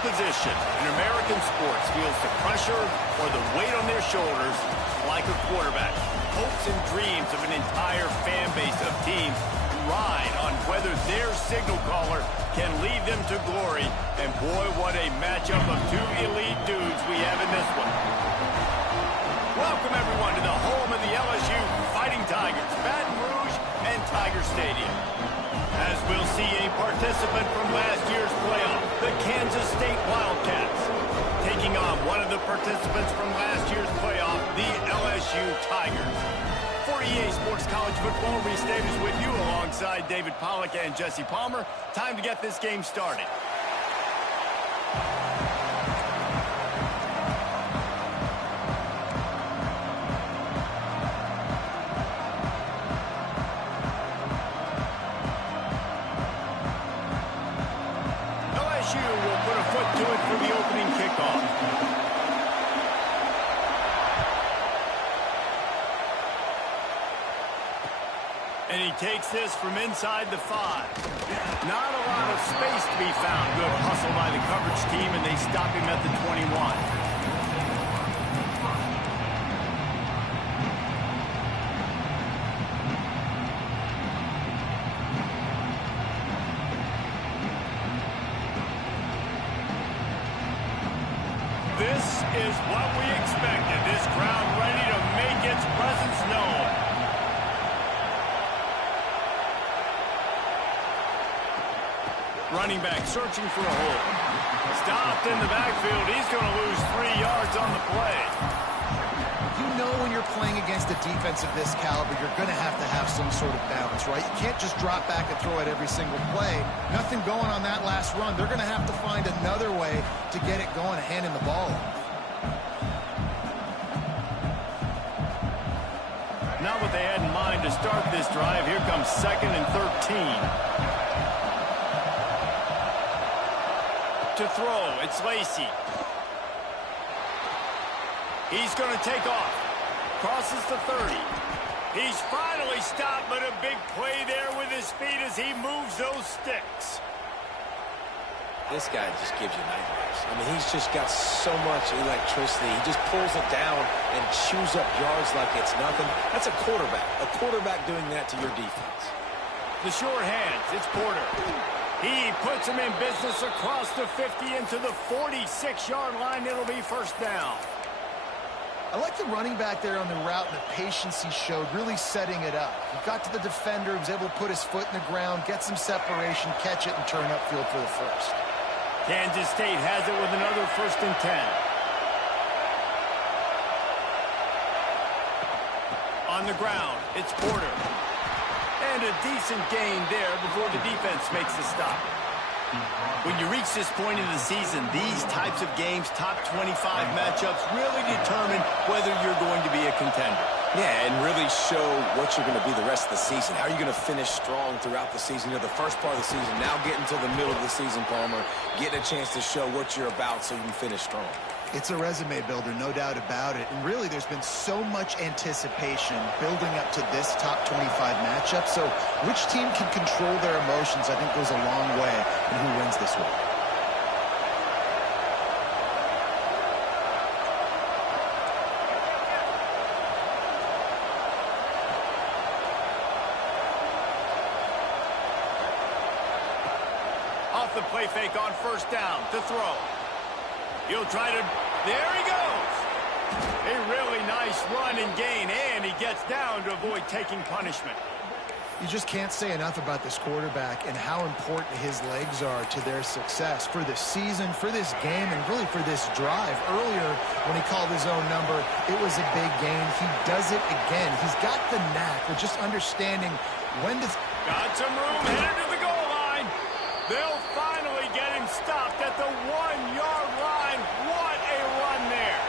position in American sports feels the pressure or the weight on their shoulders like a quarterback. Hopes and dreams of an entire fan base of teams ride on whether their signal caller can lead them to glory. And boy, what a matchup of two elite dudes we have in this one. Welcome, everyone, to the home of the LSU Fighting Tigers, Baton Rouge and Tiger Stadium. As we'll see a participant from last year's playoff, the Kansas State Wildcats, taking on one of the participants from last year's playoff, the LSU Tigers. For EA Sports College Football, Reese Davis with you alongside David Pollack and Jesse Palmer. Time to get this game started. LSU will put a foot to it for the opening kickoff. And he takes this from inside the 5. Not a lot of space to be found. Good hustle by the coverage team, and they stop him at the 21. This is what we expected. This crowd ready to make its presence known. Running back searching for a hole. Stopped in the backfield. He's going to lose 3 yards on the play. You know when you're playing against a defense of this caliber, you're going to have some sort of balance, right? You can't just drop back and throw it every single play. Nothing going on that last run. They're going to have to find another way to get it going, handing the ball off. Not what they had in mind to start this drive. Here comes 2nd and 13. To throw, it's Lacey. He's going to take off. Crosses the 30. He's finally stopped, but a big play there with his feet as he moves those sticks. This guy just gives you nightmares. I mean, he's just got so much electricity. He just pulls it down and chews up yards like it's nothing. That's a quarterback. A quarterback doing that to your defense. The short hands, it's Porter. He puts him in business across the 50 into the 46-yard line. It'll be first down. I like the running back there on the route and the patience he showed, really setting it up. He got to the defender, was able to put his foot in the ground, get some separation, catch it, and turn upfield for the first. Kansas State has it with another 1st and 10. On the ground, it's Porter. And a decent gain there before the defense makes the stop. When you reach this point in the season, these types of games, top 25 matchups, really determine whether you're going to be a contender. Yeah, and really show what you're going to be the rest of the season. How are you going to finish strong throughout the season? You know, the first part of the season, now getting to the middle of the season, Palmer, getting a chance to show what you're about so you can finish strong. It's a resume builder, no doubt about it. And really, there's been so much anticipation building up to this top 25 matchup. So which team can control their emotions, I think, goes a long way in who wins this one. Off the play fake on 1st down to throw. He'll try to... There he goes! A really nice run and gain, and he gets down to avoid taking punishment. You just can't say enough about this quarterback and how important his legs are to their success for this season, for this game, and really for this drive. Earlier, when he called his own number, it was a big gain. He does it again. He's got the knack of just understanding when to... Got some room, headed to the goal line. They'll finally get him stopped at the 1-yard line. What a run there.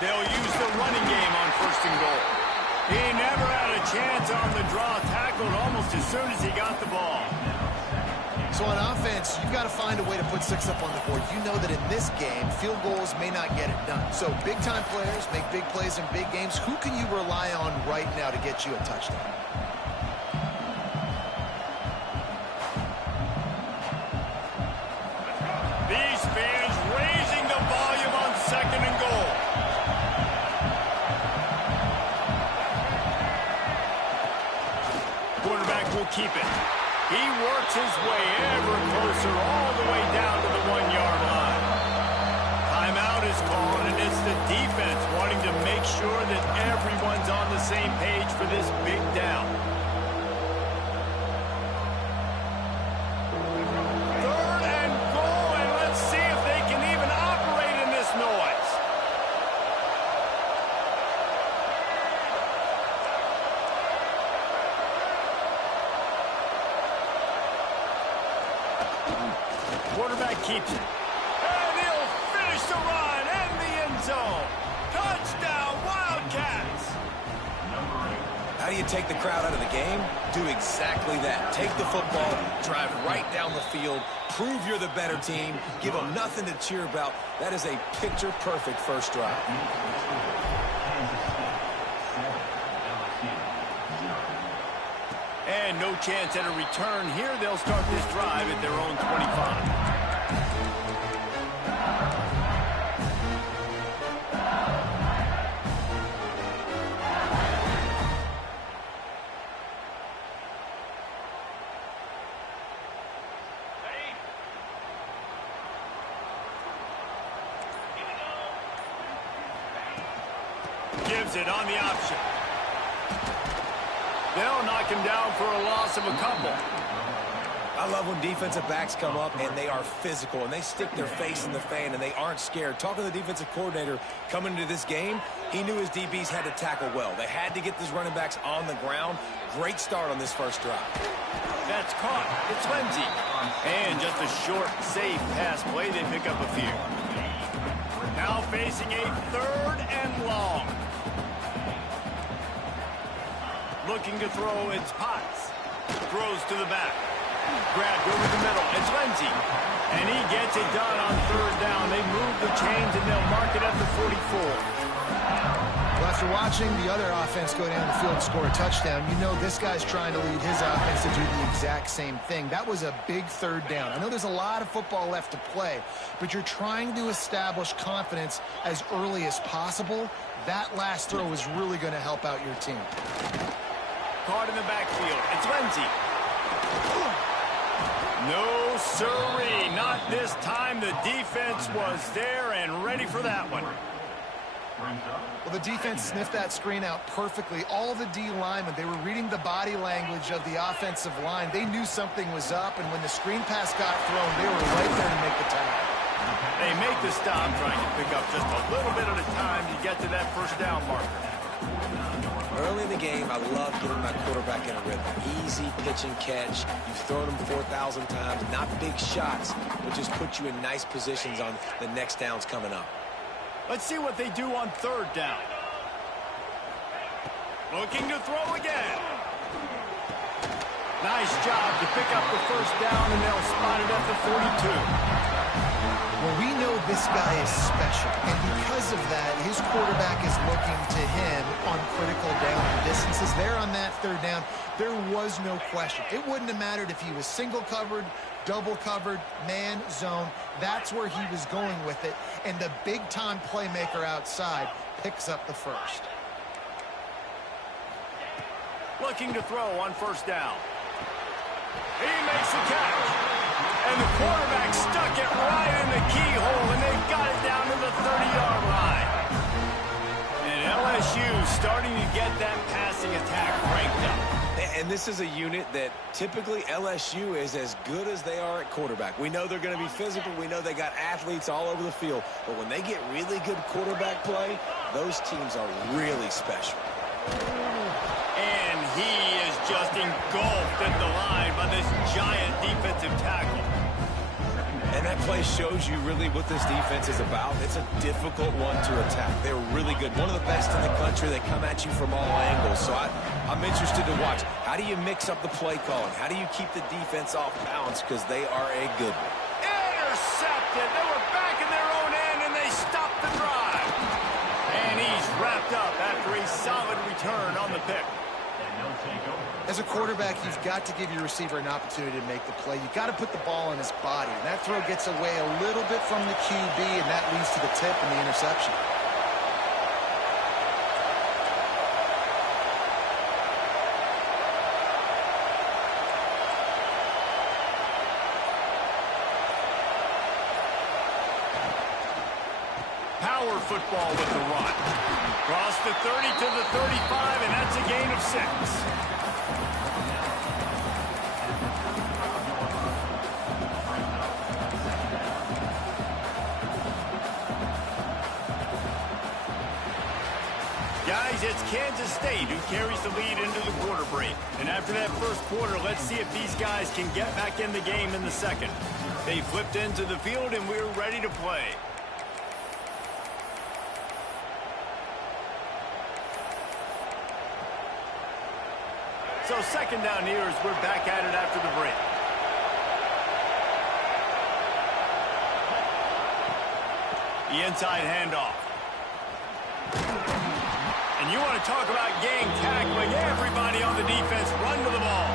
They'll use the running game on 1st and goal. He never had a chance on the draw, tackled almost as soon as he got the ball. So on offense, you've got to find a way to put 6 up on the board. You know that in this game, field goals may not get it done. So big-time players make big plays in big games. Who can you rely on right now to get you a touchdown? These fans raising the volume on 2nd and goal. Quarterback will keep it. He works his way ever closer all the way down to the 1-yard line. Timeout is called, and it's the defense wanting to make sure that everyone's on the same page for this big down. 3rd and goal, and let's see if they can even operate in this noise. Quarterback keeps it. And he'll finish the run in the end zone. Touchdown, Wildcats. How do you take the crowd out of the game? Do exactly that. Take the football, drive right down the field, prove you're the better team, give them nothing to cheer about. That is a picture-perfect first drive. And no chance at a return here. They'll start this drive at their own 25. Gives it on the option. They'll knock him down for a loss of a couple. I love when defensive backs come up and they are physical and they stick their face in the fan and they aren't scared. Talking to the defensive coordinator coming into this game, he knew his DBs had to tackle well. They had to get these running backs on the ground. Great start on this first drive. That's caught. It's Lindsay. And just a short, safe pass play. They pick up a few. Now facing a 3rd and long. Looking to throw, it's Potts. Throws to the back. Grabbed over the middle. It's Lindsay. And he gets it done on 3rd down. They move the chains and they'll mark it at the 44. Well, after watching the other offense go down the field and score a touchdown, you know this guy's trying to lead his offense to do the exact same thing. That was a big 3rd down. I know there's a lot of football left to play, but you're trying to establish confidence as early as possible. That last throw is really going to help out your team. Caught in the backfield. It's Lindsay. No, sirree. Not this time. The defense was there and ready for that one. Well, the defense sniffed that screen out perfectly. All the D linemen, they were reading the body language of the offensive line. They knew something was up, and when the screen pass got thrown, they were right there to make the tackle. They make the stop, trying to pick up just a little bit at a time to get to that 1st down marker. Early in the game, I love getting my quarterback in a rhythm. Easy pitch and catch. You've thrown them 4,000 times. Not big shots, but just put you in nice positions on the next downs coming up. Let's see what they do on 3rd down. Looking to throw again. Nice job to pick up the 1st down, and they'll spot it at the 42. Well, we know this guy is special, and because of that, his quarterback is looking to him on critical down distances. There on that 3rd down, there was no question. It wouldn't have mattered if he was single covered, double covered, man, zone. That's where he was going with it, and the big-time playmaker outside picks up the 1st. Looking to throw on 1st down. He makes the catch. And the quarterback stuck it right in the keyhole, and they've got it down to the 30-yard line. And LSU starting to get that passing attack cranked up. And this is a unit that typically LSU is as good as they are at quarterback. We know they're going to be physical. We know they got athletes all over the field. But when they get really good quarterback play, those teams are really special. And he is just engulfed at the line by this giant defensive tackle. And that play shows you really what this defense is about. It's a difficult one to attack. They're really good. One of the best in the country. They come at you from all angles. So I'm interested to watch. How do you mix up the play calling? How do you keep the defense off balance? Because they are a good one. Intercepted. They were back in their own end, and they stopped the drive. And he's wrapped up after a solid return on the pick. As a quarterback, you've got to give your receiver an opportunity to make the play. You've got to put the ball in his body. And that throw gets away a little bit from the QB, and that leads to the tip and the interception. Power football with the run. Cross the 30 to the 35, and that's a gain of 6. Guys, it's Kansas State who carries the lead into the quarter break. And after that first quarter, let's see if these guys can get back in the game in the second. They flipped into the field, and we're ready to play. So second down here as we're back at it after the break. The inside handoff. And you want to talk about gang tackling. Everybody on the defense run to the ball.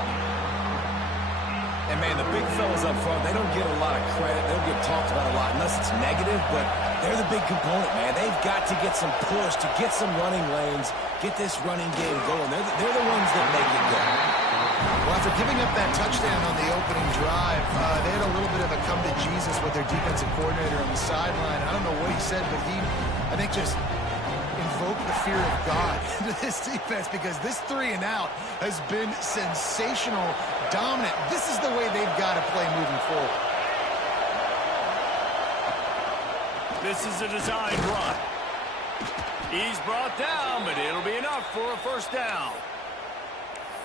And, man, the big fellas up front, they don't get a lot of credit. They don't get talked about a lot unless it's negative, but they're the big component, man. They've got to get some push, to get some running lanes, get this running game going. They're the ones that make it go. Well, after giving up that touchdown on the opening drive, they had a little bit of a come to Jesus with their defensive coordinator on the sideline. I don't know what he said, but he, I think, just invoke the fear of God into this defense, because this 3-and-out has been sensational, dominant. This is the way they've got to play moving forward. This is a designed run. He's brought down, but it'll be enough for a first down.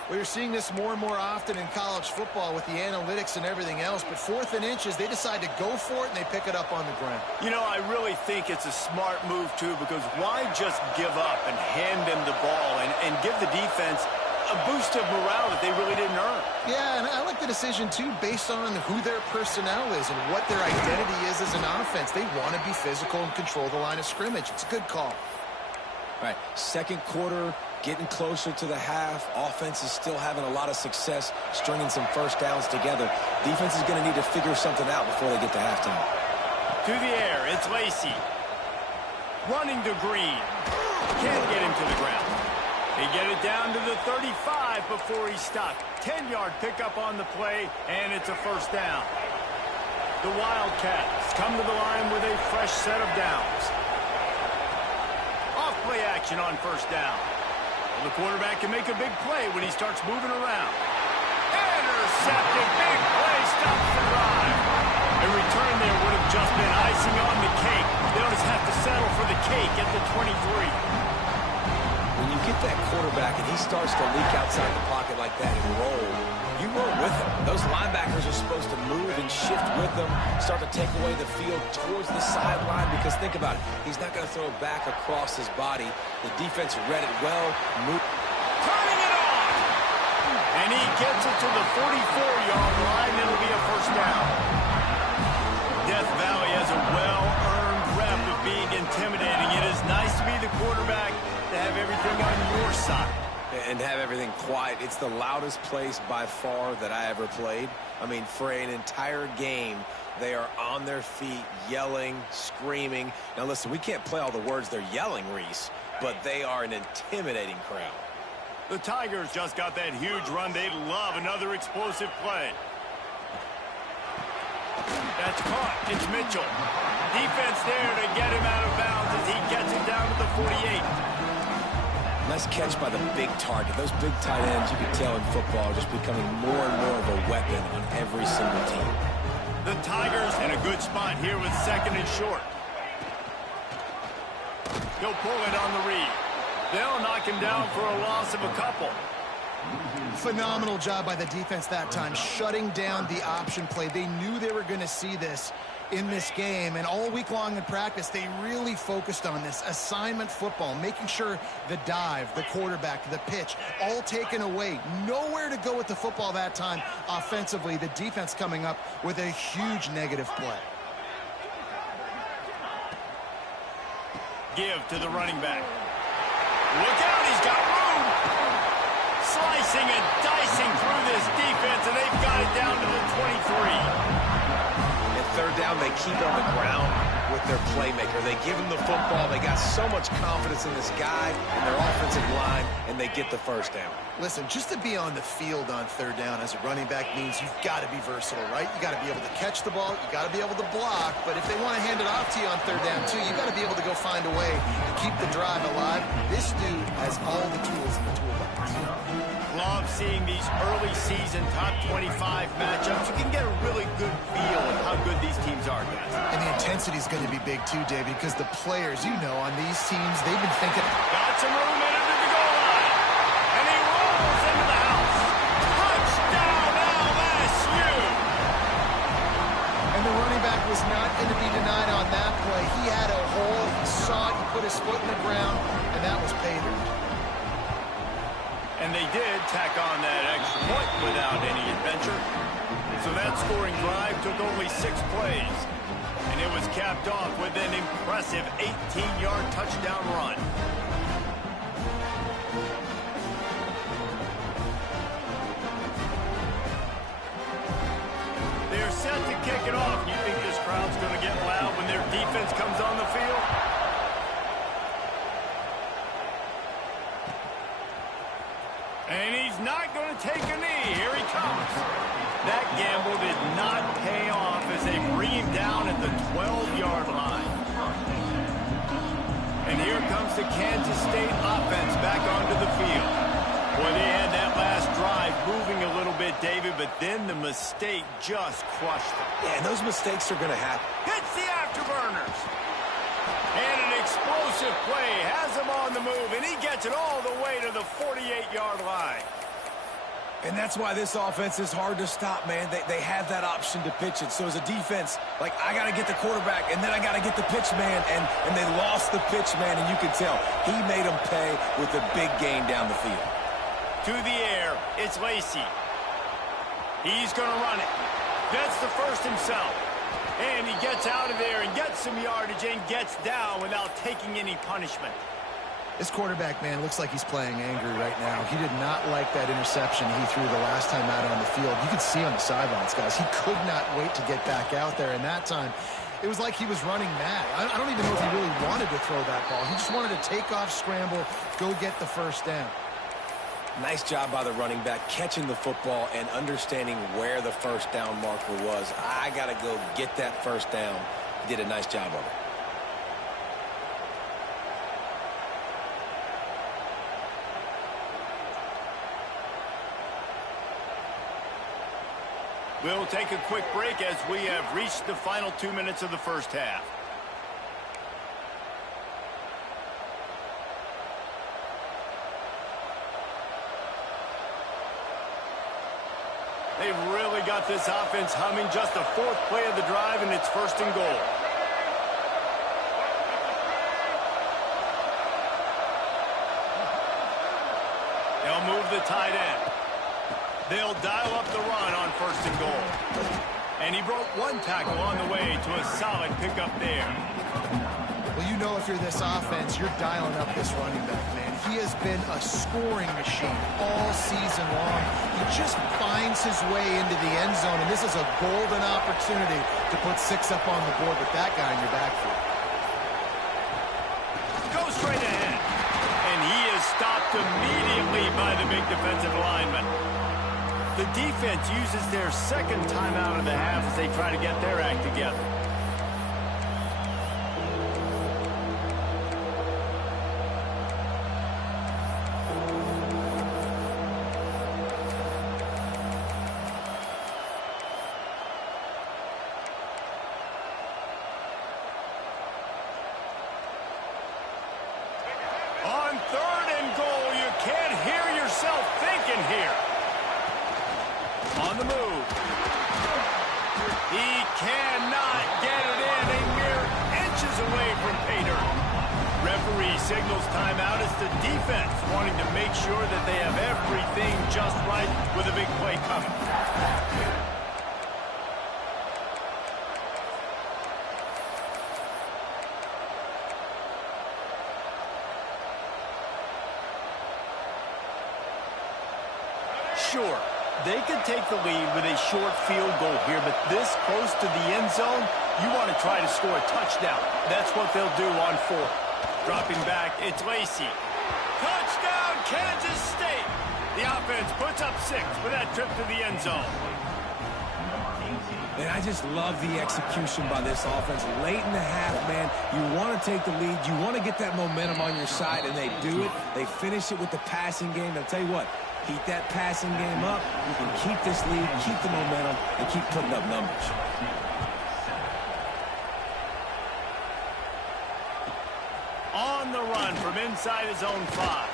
Well, you're seeing this more and more often in college football with the analytics and everything else, but 4th and inches, they decide to go for it, and they pick it up on the ground. You know, I really think it's a smart move, too, because why just give up and hand them the ball and give the defense a boost of morale that they really didn't earn? Yeah, and I like the decision, too, based on who their personnel is and what their identity is as an offense. They want to be physical and control the line of scrimmage. It's a good call. All right, second quarter, getting closer to the half. Offense is still having a lot of success stringing some first downs together. Defense is going to need to figure something out before they get to halftime. To the air, it's Lacey. Running to Green. Can't get him to the ground. They get it down to the 35 before he's stopped. 10-yard pickup on the play, and it's a first down. The Wildcats come to the line with a fresh set of downs. Off-play action on first down. The quarterback can make a big play when he starts moving around. Intercepted. Big play. Stops the drive. A return there would have just been icing on the cake. They'll just have to settle for the cake at the 23. When you get that quarterback and he starts to leak outside the pocket like that and roll, you roll with him. Those linebackers are supposed to move and shift with them, start to take away the field towards the sideline, because think about it. He's not going to throw it back across his body. The defense read it well. Turning it on! And he gets it to the 44-yard line. It'll be a first down. Death Valley has a well-earned rep of being intimidating. It is nice to be the quarterback, to have everything on your side. And have everything quiet. It's the loudest place by far that I ever played. I mean, for an entire game, they are on their feet, yelling, screaming. Now, listen, we can't play all the words they're yelling, Reese, but they are an intimidating crowd. The Tigers just got that huge run. They'd love another explosive play. That's caught. It's Mitchell. Defense there to get him out of bounds as he gets it down to the 48. Nice catch by the big target. Those big tight ends, you can tell in football, are just becoming more and more of a weapon on every single team. The Tigers in a good spot here with second and short. He'll pull it on the read. They'll knock him down for a loss of a couple. Phenomenal job by the defense that time, shutting down the option play. They knew they were going to see this, in this game, and all week long in practice, they really focused on this assignment football, making sure the dive, the quarterback, the pitch, all taken away. Nowhere to go with the football that time offensively. The defense coming up with a huge negative play. Give to the running back. Look out, he's got room. Slicing and dicing through this defense, and they've got it down to the 23. And third down, they keep it on the ground with their playmaker. They give him the football. They got so much confidence in this guy and their offensive line, and they get the first down. Listen, just to be on the field on third down as a running back means you've got to be versatile, right? You got to be able to catch the ball. You got to be able to block. But if they want to hand it off to you on third down, too, you got to be able to go find a way to keep the drive alive. This dude has all the tools in the toolbox. Love seeing these early season top 25 matchups. You can get a really good feel of how good these teams are, guys. And the intensity is going to be big, too, David, because the players, you know, on these teams, they've been thinking. Got some room in it to the goal line. And he rolls into the house. Touchdown, LSU! And the running back was not going to be denied on that play. He had a hole. He saw it. He put his foot in the ground, and that was pay dirt. And they did tack on that extra point without any adventure. So that scoring drive took only 6 plays. And it was capped off with an impressive 18-yard touchdown run. They're set to kick it off. You think this crowd's going to get loud when their defense comes on the field? And he's not going to take a knee. Here he comes. That gamble did not pay off as they bring him down at the 12-yard line. And here comes the Kansas State offense back onto the field. Boy, they had that last drive moving a little bit, David, but then the mistake just crushed them. Yeah, and those mistakes are going to happen. Hits the afterburners. And an explosive play has him on the move, and he gets it all the way to the 48-yard line. And that's why this offense is hard to stop, man. They have that option to pitch it. So as a defense, like, I got to get the quarterback, and then I got to get the pitch man, and they lost the pitch man, and you can tell. He made them pay with a big gain down the field. To the air, it's Lacey. He's going to run it. Gets the first himself. And he gets out of there and gets some yardage and gets down without taking any punishment. This quarterback, man, looks like he's playing angry right now. He did not like that interception he threw the last time out on the field. You could see on the sidelines, guys. He could not wait to get back out there. And that time, it was like he was running mad. I don't even know if he really wanted to throw that ball. He just wanted to take off, scramble, go get the first down. Nice job by the running back, catching the football and understanding where the first down marker was. I got to go get that first down. He did a nice job of it. We'll take a quick break as we have reached the final 2 minutes of the first half. They've really got this offense humming. Just the 4th play of the drive, and it's 1st and goal. They'll move the tight end. They'll dial up the run on 1st and goal. And he broke 1 tackle on the way to a solid pickup there. Well, you know if you're this offense, you're dialing up this running back, man. He has been a scoring machine all season long. He just finds his way into the end zone, and this is a golden opportunity to put 6 up on the board with that guy in your backfield. Go straight ahead. And he is stopped immediately by the big defensive lineman. The defense uses their 2nd timeout of the half as they try to get their act together. On 3rd and goal, you can't hear yourself thinking here. On the move. He cannot get signals timeout. It's the defense wanting to make sure that they have everything just right with a big play coming. Sure, they could take the lead with a short field goal here, but this close to the end zone, you want to try to score a touchdown. That's what they'll do on 4th. Dropping back, it's Lacey. Touchdown, Kansas State! The offense puts up 6 with that trip to the end zone. And I just love the execution by this offense. Late in the half, man, you want to take the lead. You want to get that momentum on your side, and they do it. They finish it with the passing game. I'll tell you what, keep that passing game up. You can keep this lead, keep the momentum, and keep putting up numbers. On the run from inside his own 5.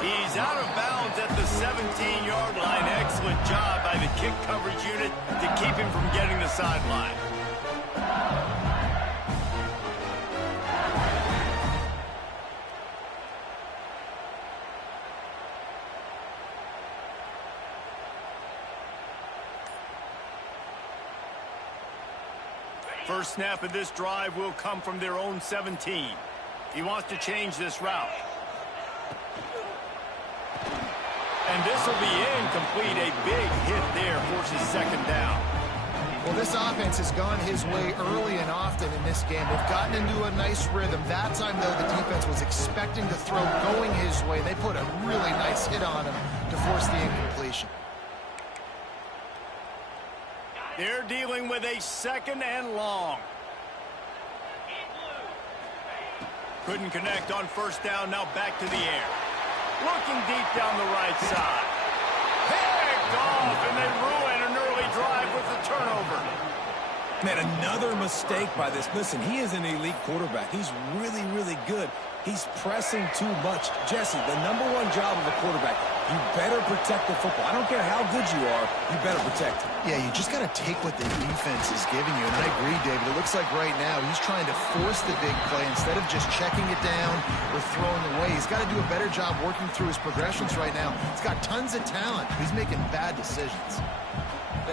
He's out of bounds at the 17-yard line. Excellent job by the kick coverage unit to keep him from getting the sideline. First snap of this drive will come from their own 17. He wants to change this route. And this will be incomplete. A big hit there forces 2nd down. Well, this offense has gone his way early and often in this game. They've gotten into a nice rhythm. That time, though, the defense was expecting the throw going his way. They put a really nice hit on him to force the incompletion. They're dealing with a 2nd and long. Couldn't connect on 1st down. Now back to the air. Looking deep down the right side. Picked off, and they ruin an early drive with the turnover. Man, another mistake by this. Listen, he is an elite quarterback. He's really, really good. He's pressing too much. Jesse, the #1 job of a quarterback, you better protect the football. I don't care how good you are, you better protect it. Yeah, you just got to take what the defense is giving you. And I agree, David. It looks like right now he's trying to force the big play instead of just checking it down or throwing away. He's got to do a better job working through his progressions right now. He's got tons of talent. He's making bad decisions.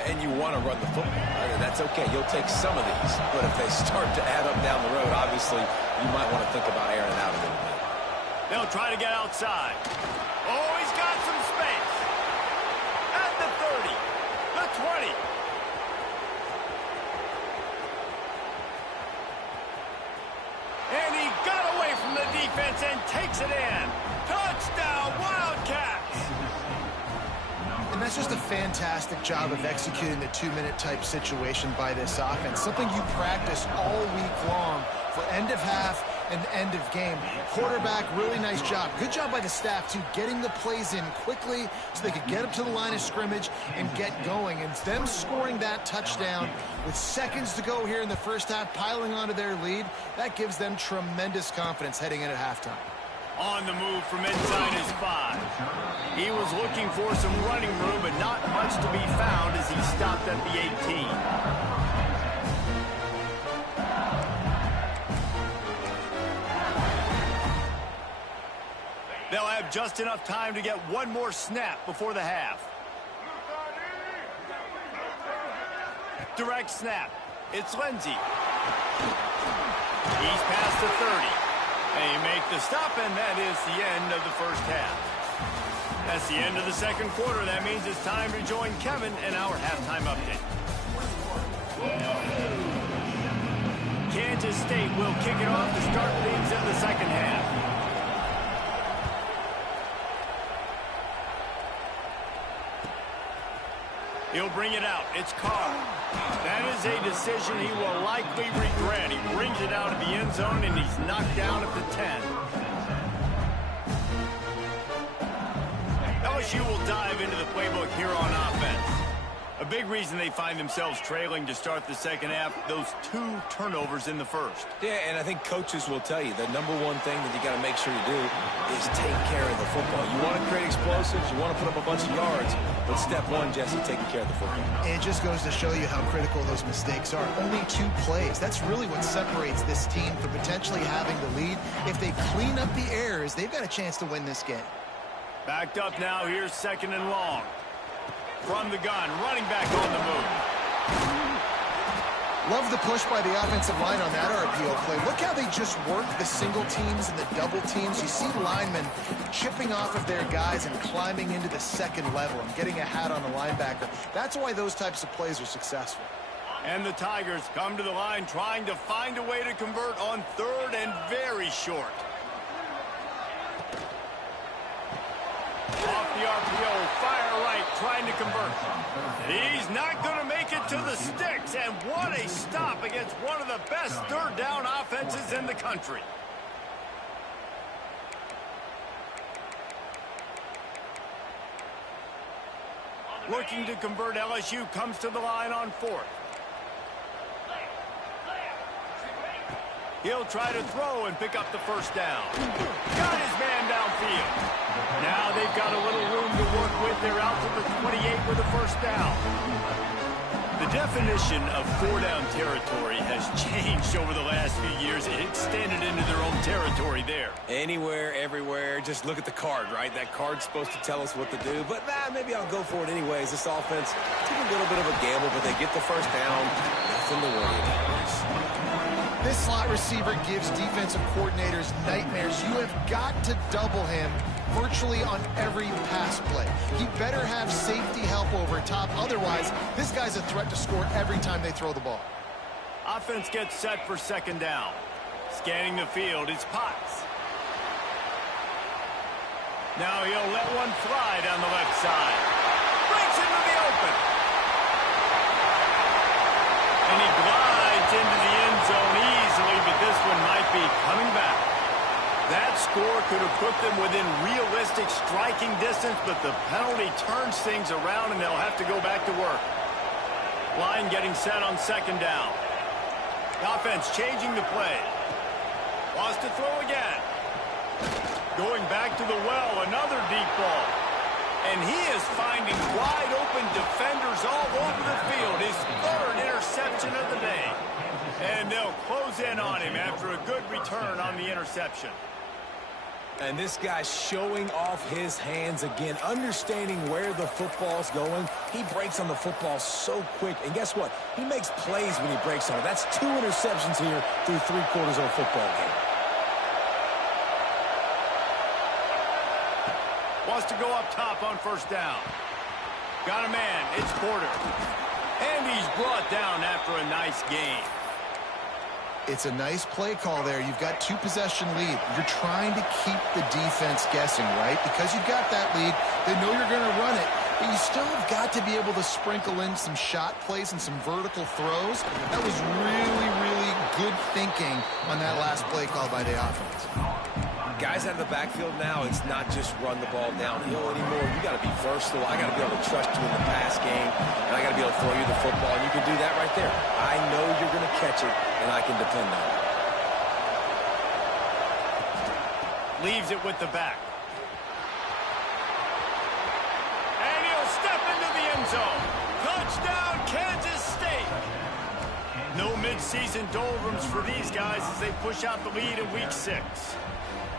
And you want to run the football. That's okay. You'll take some of these. But if they start to add up down the road, obviously, you might want to think about airing it out a little bit. They'll try to get outside. Oh, he's got some space. At the 30. The 20. And he got away from the defense and takes it in. Touchdown, Wildcats! And that's just a fantastic job of executing the 2-minute type situation by this offense. Something you practice all week long for end of half and end of game. Quarterback, really nice job. Good job by the staff, too, getting the plays in quickly so they could get up to the line of scrimmage and get going. And them scoring that touchdown with seconds to go here in the first half, piling onto their lead, that gives them tremendous confidence heading in at halftime. On the move from inside his 5. He was looking for some running room, but not much to be found as he stopped at the 18. They'll have just enough time to get one more snap before the half. Direct snap. It's Lindsey. He's past the 30. They make the stop, and that is the end of the first half. That's the end of the second quarter. That means it's time to join Kevin in our halftime update. Kansas State will kick it off to start things in the second half. He'll bring it out. It's Carr. That is a decision he will likely regret. He brings it out of the end zone, and he's knocked down at the 10. LSU will dive into the playbook here on offense. A big reason they find themselves trailing to start the second half, those 2 turnovers in the first. Yeah, and I think coaches will tell you the number one thing that you got to make sure you do is take care of the football. You want to create explosives, you want to put up a bunch of yards, but step one, Jesse, taking care of the football. It just goes to show you how critical those mistakes are. Only 2 plays. That's really what separates this team from potentially having the lead. If they clean up the errors, they've got a chance to win this game. Backed up now. Here's 2nd and long. From the gun, running back on the move. Love the push by the offensive line on that RPO play. Look how they just work the single teams and the double teams. You see linemen chipping off of their guys and climbing into the second level and getting a hat on the linebacker. That's why those types of plays are successful. And the Tigers come to the line trying to find a way to convert on 3rd and very short. Off the RPO, fire right, trying to convert. He's not going to make it to the sticks, and what a stop against one of the best 3rd down offenses in the country. Looking to convert, LSU comes to the line on 4th. He'll try to throw and pick up the first down. Got his man downfield. Now they've got a little room to work with. They're out to the 28 with a first down. The definition of 4-down territory has changed over the last few years. It extended into their own territory there. Anywhere, everywhere, just look at the card, right? That card's supposed to tell us what to do, but maybe I'll go for it anyways. This offense took a little bit of a gamble, but they get the first down. Nothing to worry about. This slot receiver gives defensive coordinators nightmares. You have got to double him virtually on every pass play. He better have safety help over top. Otherwise, this guy's a threat to score every time they throw the ball. Offense gets set for 2nd down. Scanning the field, it's Potts. Now he'll let one fly down the left side. Breaks into the open. And he glides into the end zone easily, but this one might be coming back. That score could have put them within realistic striking distance, but the penalty turns things around, and they'll have to go back to work. Line getting set on 2nd down. Offense changing the play. Wants to throw again. Going back to the well, another deep ball. And he is finding wide open defenders all over the field. His 3rd interception of the day. And they'll close in on him after a good return on the interception. And this guy's showing off his hands again, understanding where the football's going. He breaks on the football so quick. And guess what? He makes plays when he breaks on it. That's 2 interceptions here through 3 quarters of a football game. Wants to go up top on 1st down. Got a man. It's Porter. And he's brought down after a nice gain. It's a nice play call there. You've got 2-possession lead. You're trying to keep the defense guessing, right? Because you've got that lead, they know you're going to run it, but you still have got to be able to sprinkle in some shot plays and some vertical throws. That was really, really good thinking on that last play call by the offense. Guys out of the backfield now, it's not just run the ball downhill anymore. You got to be versatile. I got to be able to trust you in the pass game, and I got to be able to throw you the football, and you can do that right there. I know you're going to catch it, and I can depend on it. Leaves it with the back. And he'll step into the end zone. Touchdown, Kansas State. No midseason doldrums for these guys as they push out the lead in Week 6.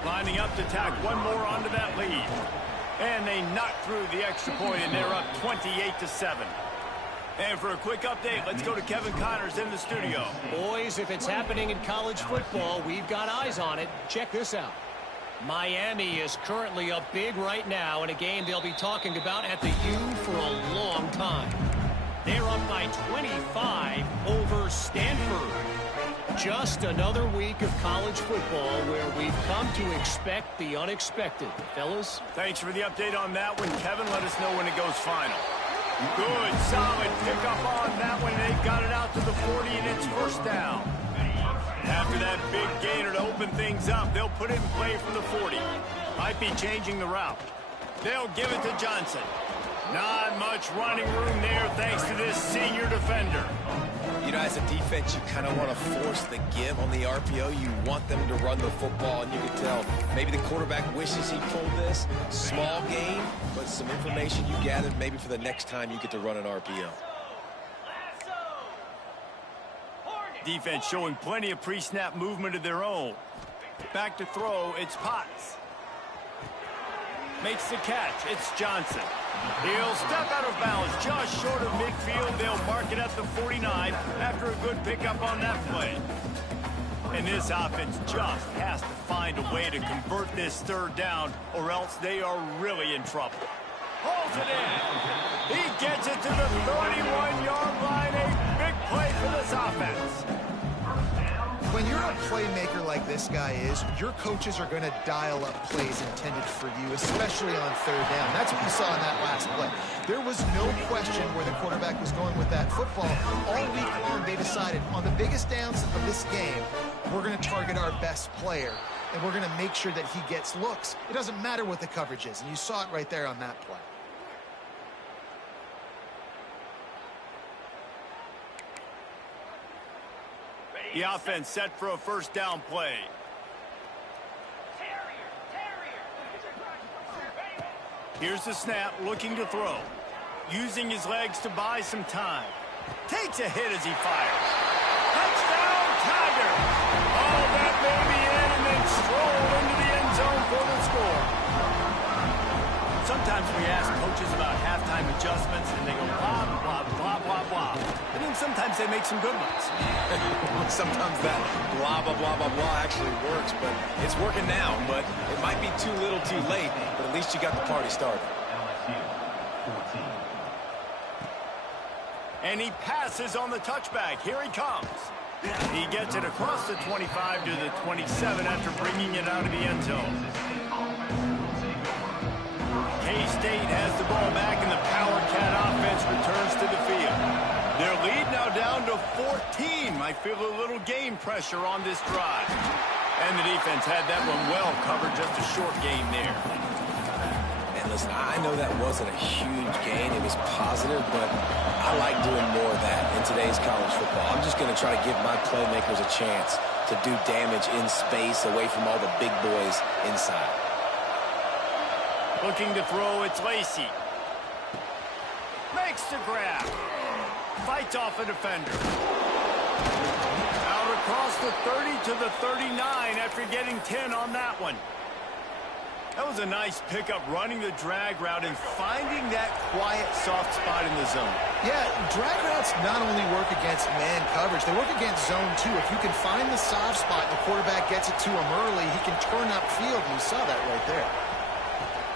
Lining up to tack one more onto that lead. And they knock through the extra point, and they're up 28-7. And for a quick update, let's go to Kevin Connors in the studio. Boys, if it's happening in college football, we've got eyes on it. Check this out. Miami is currently up big right now in a game they'll be talking about at the U for a long time. They're up by 25 over Stanford. Just another week of college football where we've come to expect the unexpected. Fellas? Thanks for the update on that one, Kevin. Let us know when it goes final. Good, solid pickup on that one. They've got it out to the 40, and it's 1st down. After that big gainer to open things up, they'll put it in play from the 40. Might be changing the route. They'll give it to Johnson. Not much running room there thanks to this senior defender. You know, as a defense, you kind of want to force the give on the RPO. You want them to run the football, and you can tell maybe the quarterback wishes he pulled this. Small gain, but some information you gathered maybe for the next time you get to run an RPO. Defense showing plenty of pre-snap movement of their own. Back to throw, it's Potts. Makes the catch, it's Johnson. He'll step out of bounds just short of midfield. They'll mark it at the 49 after a good pickup on that play. And this offense just has to find a way to convert this third down, or else they are really in trouble. Holds it in. He gets it to the 31-yard line. A big play for this offense. When you're a playmaker like this guy is, your coaches are going to dial up plays intended for you, especially on third down. That's what you saw in that last play. There was no question where the quarterback was going with that football. All week long, they decided on the biggest downs of this game, we're going to target our best player, and we're going to make sure that he gets looks. It doesn't matter what the coverage is, and you saw it right there on that play. The offense set for a first down play. Here's the snap, looking to throw. Using his legs to buy some time. Takes a hit as he fires. Touchdown, Tiger! Oh, that baby in and then stroll into the end zone for the score. Sometimes we ask coaches about halftime adjustments and they go blah, blah, blah, blah, blah. And then sometimes they make some good ones. Sometimes that blah, blah, blah, blah, blah actually works, but it's working now. But it might be too little too late, but at least you got the party started. LSU 14. And he passes on the touchback. Here he comes. He gets it across the 25 to the 27 after bringing it out of the end zone. K-State has the ball back, and the Power Cat offense returns to the field. Their lead now down to 14. Might feel a little game pressure on this drive. And the defense had that one well covered, just a short gain there. And listen, I know that wasn't a huge gain. It was positive, but I like doing more of that in today's college football. I'm just going to try to give my playmakers a chance to do damage in space away from all the big boys inside. Looking to throw, it's Lacey. Makes the grab. Fights off a defender. Out across the 30 to the 39 after getting 10 on that one. That was a nice pickup, running the drag route and finding that quiet, soft spot in the zone. Yeah, drag routes not only work against man coverage, they work against zone too. If you can find the soft spot and the quarterback gets it to him early, he can turn upfield, and you saw that right there.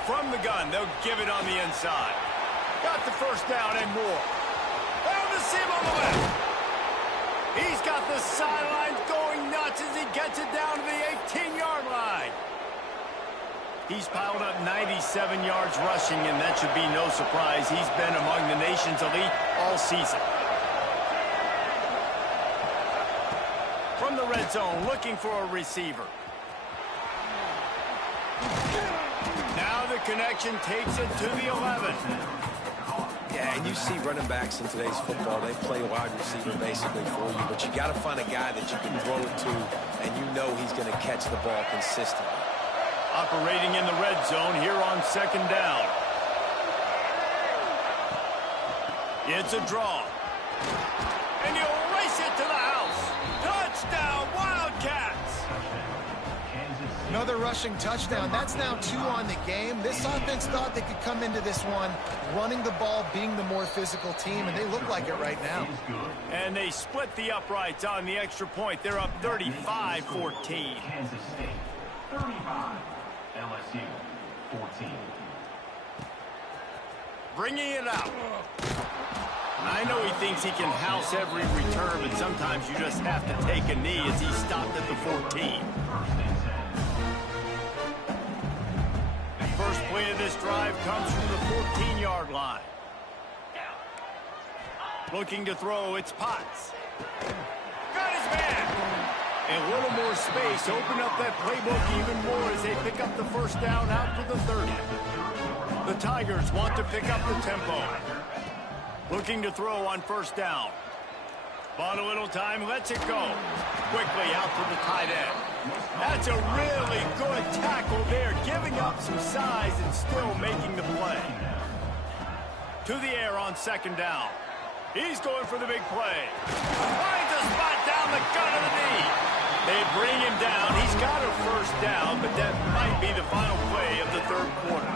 From the gun, they'll give it on the inside. Got the first down and more. Down to Sim on the left. He's got the sidelines going nuts as he gets it down to the 18-yard line. He's piled up 97 yards rushing, and that should be no surprise. He's been among the nation's elite all season. From the red zone, looking for a receiver. Now the connection takes it to the 11. Yeah, and you see running backs in today's football, they play wide receiver basically for you, but you got to find a guy that you can throw it to, and you know he's going to catch the ball consistently. Operating in the red zone here on second down. It's a draw. And he'll race it to the house. Touchdown, Wildcats! Another rushing touchdown. That's now 2 on the game. This offense thought they could come into this one running the ball, being the more physical team, and they look like it right now. And they split the uprights on the extra point. They're up 35-14. Kansas State 35. LSU 14. Bringing it out. I know he thinks he can house every return, but sometimes you just have to take a knee as he stopped at the 14. First play of this drive comes from the 14-yard line. Looking to throw, it's Potts. Got his man. A little more space, open up that playbook even more as they pick up the first down out to the 30. The Tigers want to pick up the tempo. Looking to throw on first down. Bought a little time, lets it go. Quickly out to the tight end. That's a really good tackle there, giving up some size and still making the play. To the air on second down. He's going for the big play. Finds a spot down the gut of the knee. They bring him down. He's got a first down, but that might be the final play of the third quarter.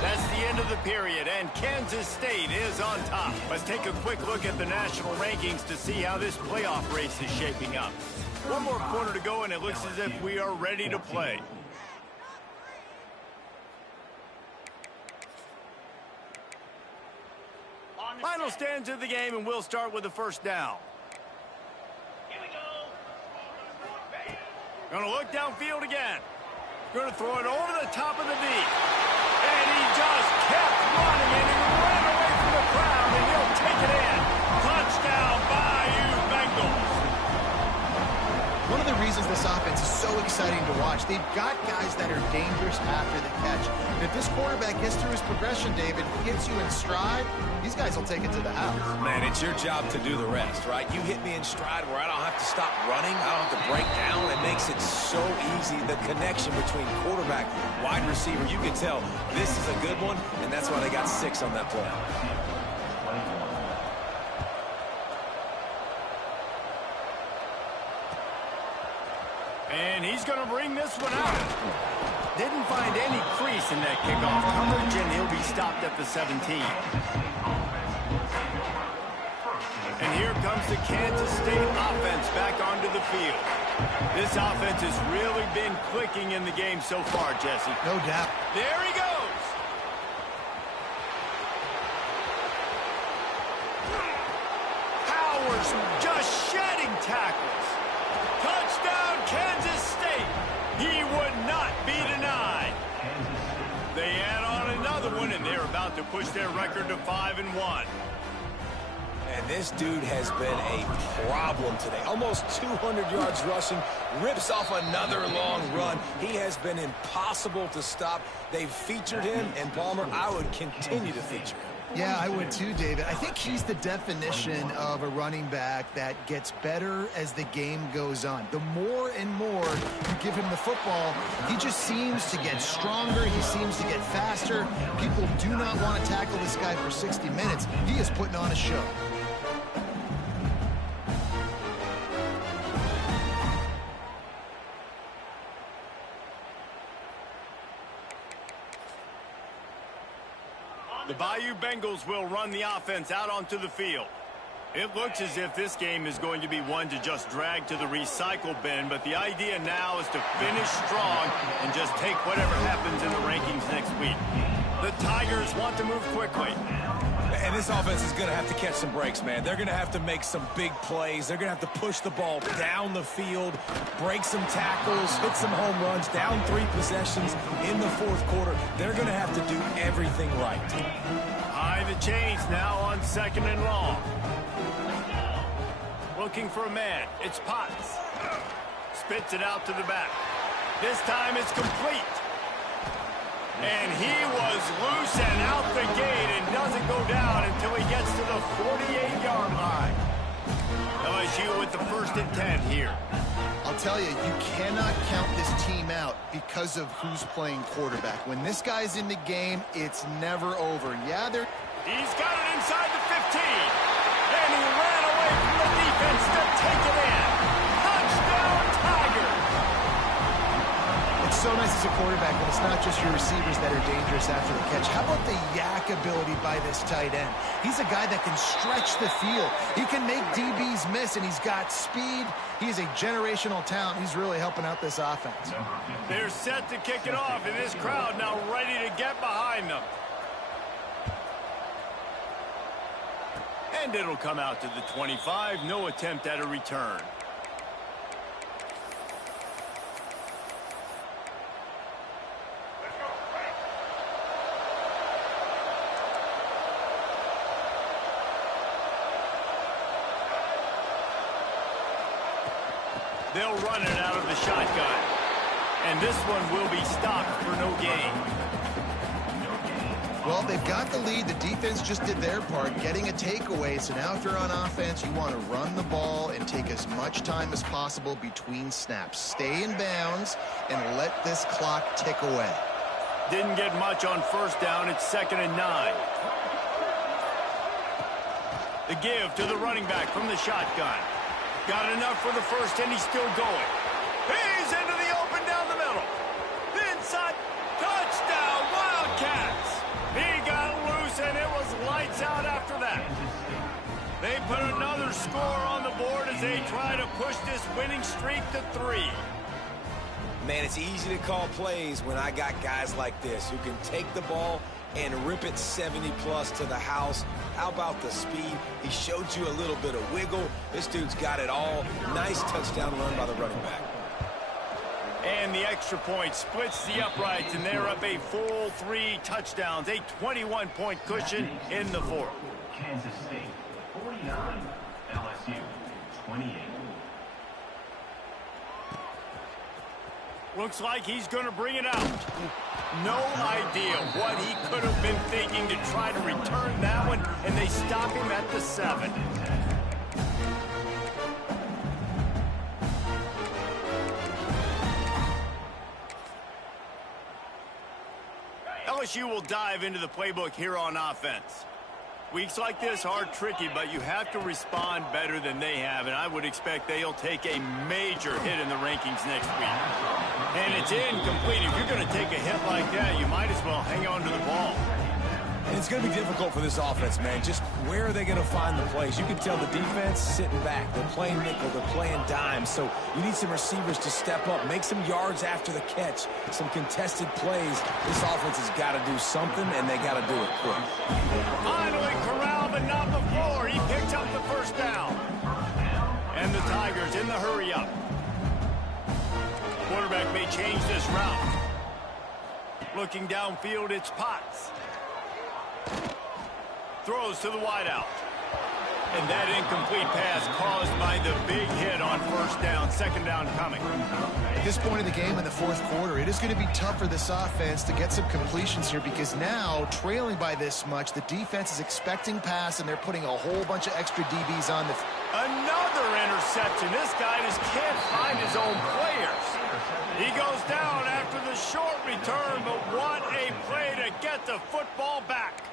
That's the end of the period, and Kansas State is on top. Let's take a quick look at the national rankings to see how this playoff race is shaping up. One more quarter to go, and it looks as if we are ready to play. Final stands of the game, and we'll start with the first down. Here we go. Going to look downfield again. Going to throw it over the top of the knee. And he just kept running, and he ran away from the crowd, and he'll take it in. Touchdown, Bayou Bengals. One of the reasons this offense is so exciting to watch, they've got guys that are dangerous after the catch. And if this quarterback gets through his progression, David, gets you in stride, these guys will take it to the house. Man, it's your job to do the rest, right? You hit me in stride where I don't have to stop running. I don't have to break down. It makes it so easy. The connection between quarterback, wide receiver, you can tell this is a good one, and that's why they got 6 on that play. And he's going to bring this one out. Didn't find any crease in that kickoff coverage, and he'll be stopped at the 17. And here comes the Kansas State offense back onto the field. This offense has really been clicking in the game so far, Jesse. No doubt. There he goes. Powers just shedding tackles. Touchdown, Kansas State. He would not be denied. They add on another one, and they're about to push their record to 5-1. And this dude has been a problem today. Almost 200 yards rushing, rips off another long run. He has been impossible to stop. They've featured him, and Palmer, I would continue to feature him. Yeah, I would too, David. I think he's the definition of a running back that gets better as the game goes on. The more and more you give him the football, he just seems to get stronger. He seems to get faster. People do not want to tackle this guy for 60 minutes. He is putting on a show. The Bayou Bengals will run the offense out onto the field. It looks as if this game is going to be one to just drag to the recycle bin, but the idea now is to finish strong and just take whatever happens in the rankings next week. The Tigers want to move quickly. And this offense is going to have to catch some breaks, man. They're going to have to make some big plays. They're going to have to push the ball down the field, break some tackles, hit some home runs, down 3 possessions in the fourth quarter. They're going to have to do everything right. High the chains now on 2nd and long. Looking for a man. It's Potts. Spits it out to the back. This time it's complete. And he was loose and out the gate and doesn't go down until he gets to the 48-yard line. LSU with the 1st and 10 here. I'll tell you, you cannot count this team out because of who's playing quarterback. When this guy's in the game, it's never over. Yeah, he's got it inside the 15. And he ran away from the defense to take it in. Touchdown, Tigers. It's so nice as a quarterback when it's not just your receivers that are dangerous after the catch. How about the yak ability by this tight end? He's a guy that can stretch the field. He can make DBs miss, and he's got speed. He's a generational talent. He's really helping out this offense. They're set to kick it off, and this crowd now ready to get behind them. And it'll come out to the 25. No attempt at a return. They'll run it out of the shotgun. And this one will be stopped for no gain. Well, they've got the lead. The defense just did their part, getting a takeaway. So now if you're on offense, you want to run the ball and take as much time as possible between snaps. Stay in bounds and let this clock tick away. Didn't get much on first down. It's 2nd and 9. The give to the running back from the shotgun. Got enough for the first, and he's still going. He's into the open down the middle. Inside. Touchdown, Wildcats. He got loose, and it was lights out after that. They put another score on the board as they try to push this winning streak to 3. Man, it's easy to call plays when I got guys like this who can take the ball and rip it 70-plus to the house. How about the speed? He showed you a little bit of wiggle. This dude's got it all. Nice touchdown run by the running back. And the extra point splits the uprights, and they're up a full 3 touchdowns, a 21-point cushion in the 4th. Kansas State 49, LSU 28. Looks like he's going to bring it out. No idea what he could have been thinking to try to return that one, and they stop him at the 7. LSU will dive into the playbook here on offense. Weeks like this are tricky, but you have to respond better than they have, and I would expect they'll take a major hit in the rankings next week. And it's incomplete. If you're going to take a hit like that, you might as well hang on to the ball. And it's going to be difficult for this offense, man. Just where are they going to find the plays? You can tell the defense sitting back. They're playing nickel. They're playing dime. So you need some receivers to step up, make some yards after the catch, some contested plays. This offense has got to do something, and they got to do it quick. Finally corralled, but not before. He picks up the first down. And the Tigers in the hurry-up. Quarterback may change this route. Looking downfield, it's Potts. Throws to the wideout. And that incomplete pass caused by the big hit on first down. 2nd down coming. At this point of the game in the 4th quarter, it is going to be tough for this offense to get some completions here because now, trailing by this much, the defense is expecting pass, and they're putting a whole bunch of extra DBs on the... Another interception. This guy just can't find his own players. He goes down after the short return, but what a play to get the football back.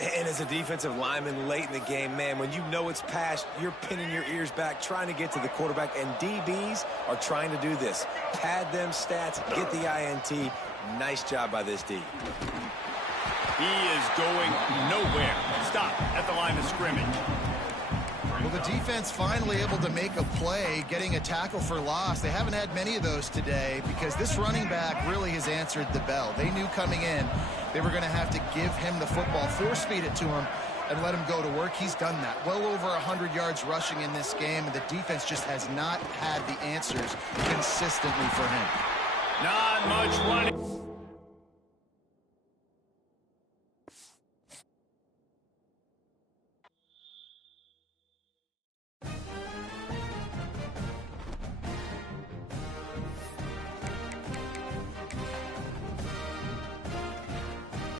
And as a defensive lineman late in the game, man, when you know it's past, you're pinning your ears back, trying to get to the quarterback, and DBs are trying to do this. Pad them stats, get the INT. Nice job by this D. He is going nowhere. Stop at the line of scrimmage. Well, the defense finally able to make a play, getting a tackle for loss. They haven't had many of those today because this running back really has answered the bell. They knew coming in they were going to have to give him the football, force-feed it to him, and let him go to work. He's done that. Well over 100 yards rushing in this game, and the defense just has not had the answers consistently for him. Not much running.